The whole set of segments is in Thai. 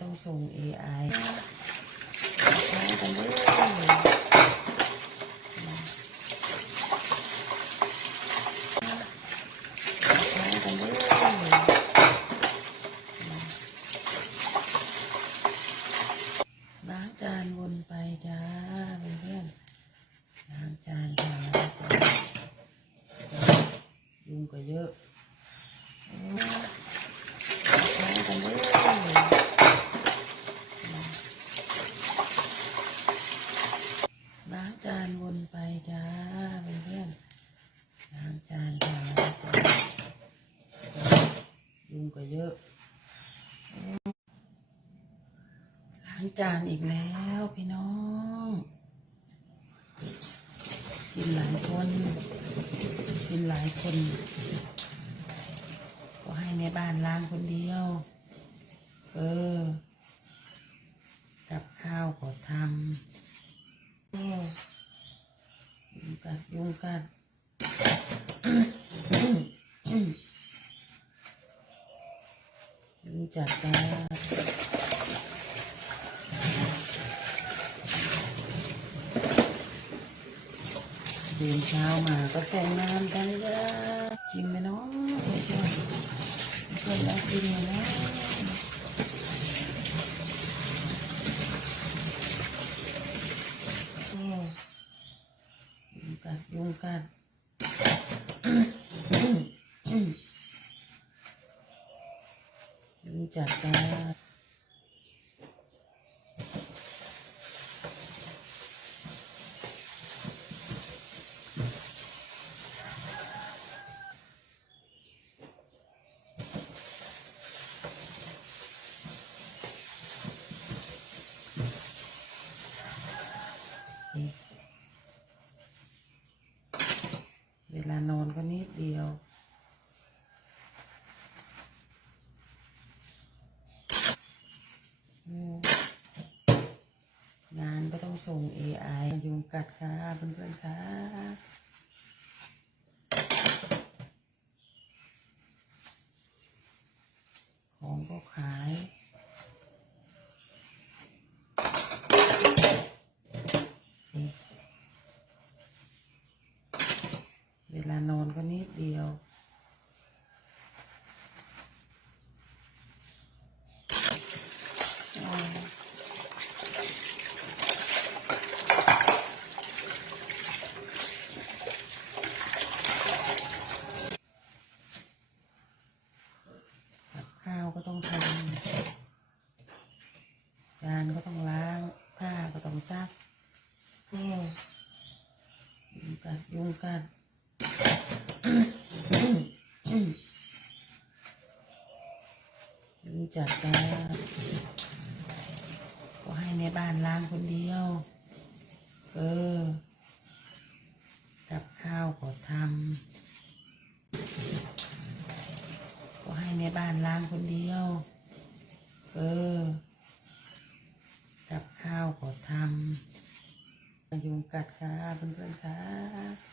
ต้องส่ง AI ใช้กันเลยใช้กันเลยล้างจานวนไปจ้าเพื่อนๆล้างจานค่ะล้างจานยุงก็เยอะ ใช้กันเลยล้างจานวนไปจ้าเพื่อนล้างจานล้างจานยุงก็เยอะล้างจานอีกแล้วพี่น้องกินหลายคนกินหลายคน ก็ให้ในบ้านล้างคนเดียว เออ กับข้าวก็ทำ ยุงกัดยุงกัดยุงจัดการตื่นเช้ามาก็ส่งน้ำกันจ้ากินไหมเนาะเพื่อนๆเพื่อนเรากินไหมเนาะ โอ้ยุ งกัดยุงกัดยุงจัดการเวลานอนก็นิดเดียว อืมงานก็ต้อง ส่ง AI ยุงกัดค่ะเพื่อนๆค่ะของก็ขาย นี่เวลานอนก็นิดเดียว อ๋อ กับข้าวก็ต้องทำจานก็ต้องล้าง ผ้าก็ต้องซักโอ้ยุงกัดยุงกัด ยุงจัดการก็ให้ในบ้านล้างคนเดียว เออ กับข้าวก็ทำก็ให้ในบ้านล้างคนเดียว เออ กับข้าวก็ทำยุงกัดค่ะเพื่อนๆค่ะ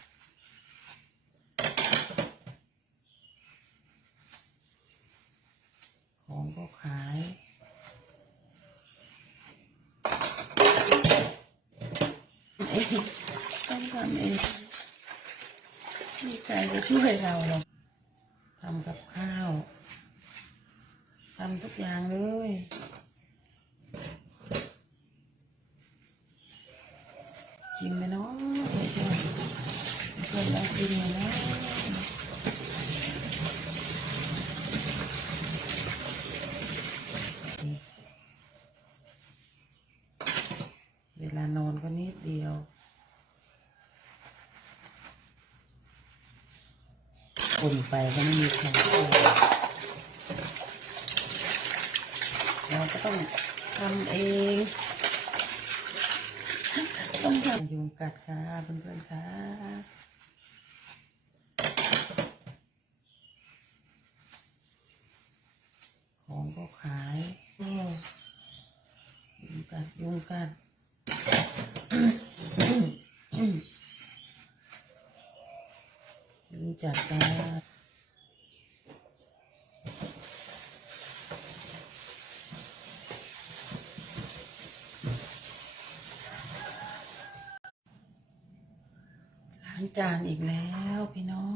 ของก็ขายต้องทำเองมีใครจะช่วยเราหรอกทำกับข้าวทำทุกอย่างเลยกินไหมเนาะเพื่อนๆเพื่อนเรากินไหมเนาะเวลานอนก็นิดเดียว คน ไปก็ไม่มีใครช่วยเราก็ต้องทำเองต้องทำยุงกัดค่ะเพื่อนๆค่ะของก็ขายยุงกัดยุงกัดยุงจัดการางจานอีกแล้วพี่น้อ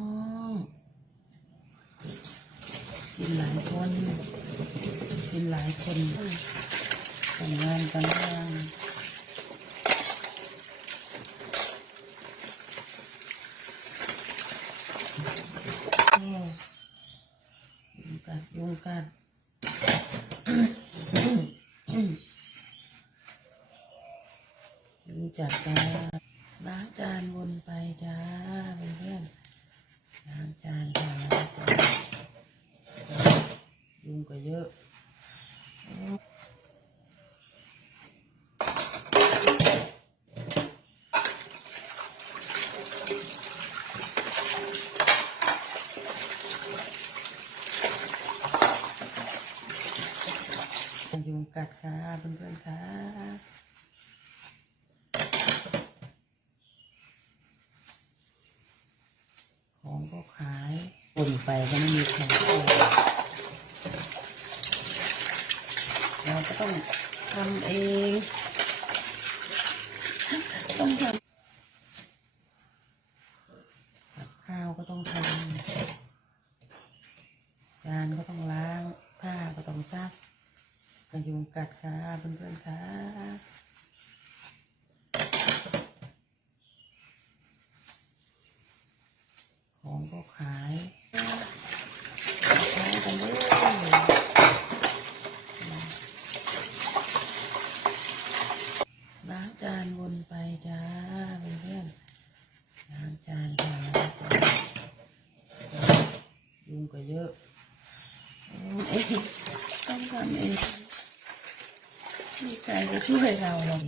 ง กินหลายคน กินหลายคนทำงานกันบ้างยุงกัดยุงกัดยุงจัดจ้าล้างจานวนไปจ้าเพื่อนๆล้างจานจ้าล้างจานยุง ก็เยอะยุงกัดค่ะเพื่อนๆค่ะของก็ขายคนไปก็ไม่มีของขายเราก็ ต้องทำเอง ต้องทำข้าวก็ต้องทำจานก็ต้องล้างผ้าก็ต้องซักยุงกัดค่ะเพื่อนๆค่ะของก็ขายขายกันเลยล้างจานวนไปจ้าเพื่อนๆล้างจานค่ะล้างจานยุงก็เยอะเอ้ยต้องทำเอง มีใครจะช่วยเราหรอก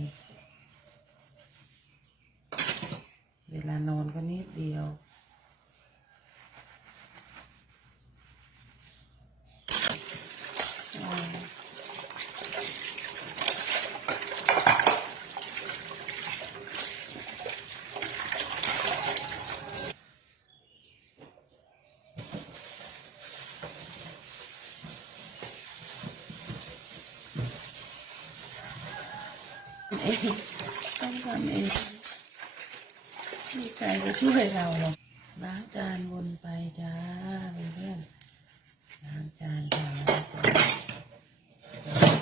เวลานอนก็นิดเดียว เอ้ยต้องทำเองมีใครจะช่วยเราหรอกล้างจานวนไปจ้าเพื่อนล้างจานค่ะล้างจาน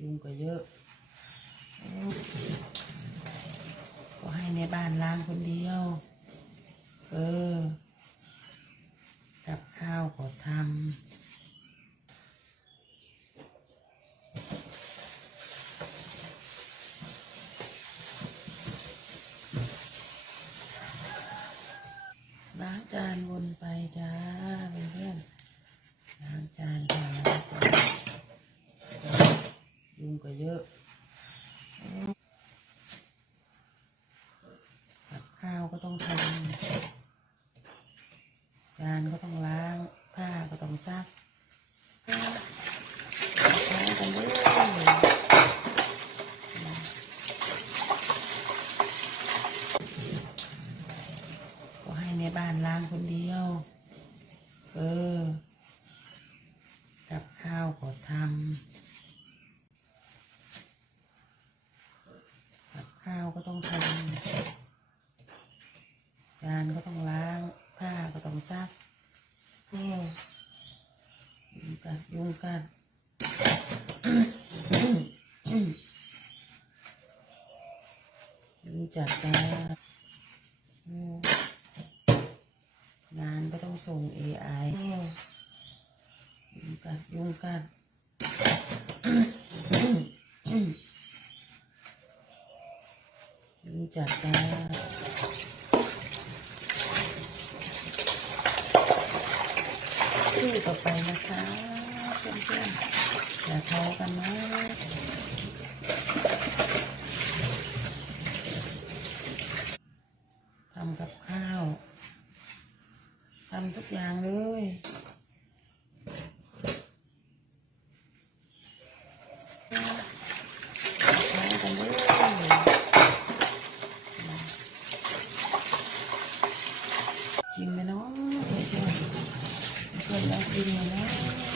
ยุงก็เยอะ ก็ให้ในบ้านล้างคนเดียว เออ กับข้าวก็ทำล้างจานวนไปจ้าเพื่อนๆล้างจานค่ะล้างจานยุงก็เยอะ กับ ข้าวก็ต้องทำจานก็ต้องล้าง ผ้าก็ต้องซักใช้กันเลยก็ให้ในบ้านล้างคนเดียว เออ กับข้าวก็ทำกับข้าวก็ต้องทำ จานก็ต้องล้าง ผ้าก็ต้องซักโอ้ยุง กัดยุงกัดยุงจัดจ้าโอ้งานก็ต้องส่ง AI โอ้ยุงกัดยุงกัดยุงจัดจ้าสู้ต่อไปนะคะ พื่อนๆอย่าท้อกันนะทำกับข้าวทำทุกอย่างเลยกินไหมเนาะเพื่อนๆเรากินมาแล้วล้างจานว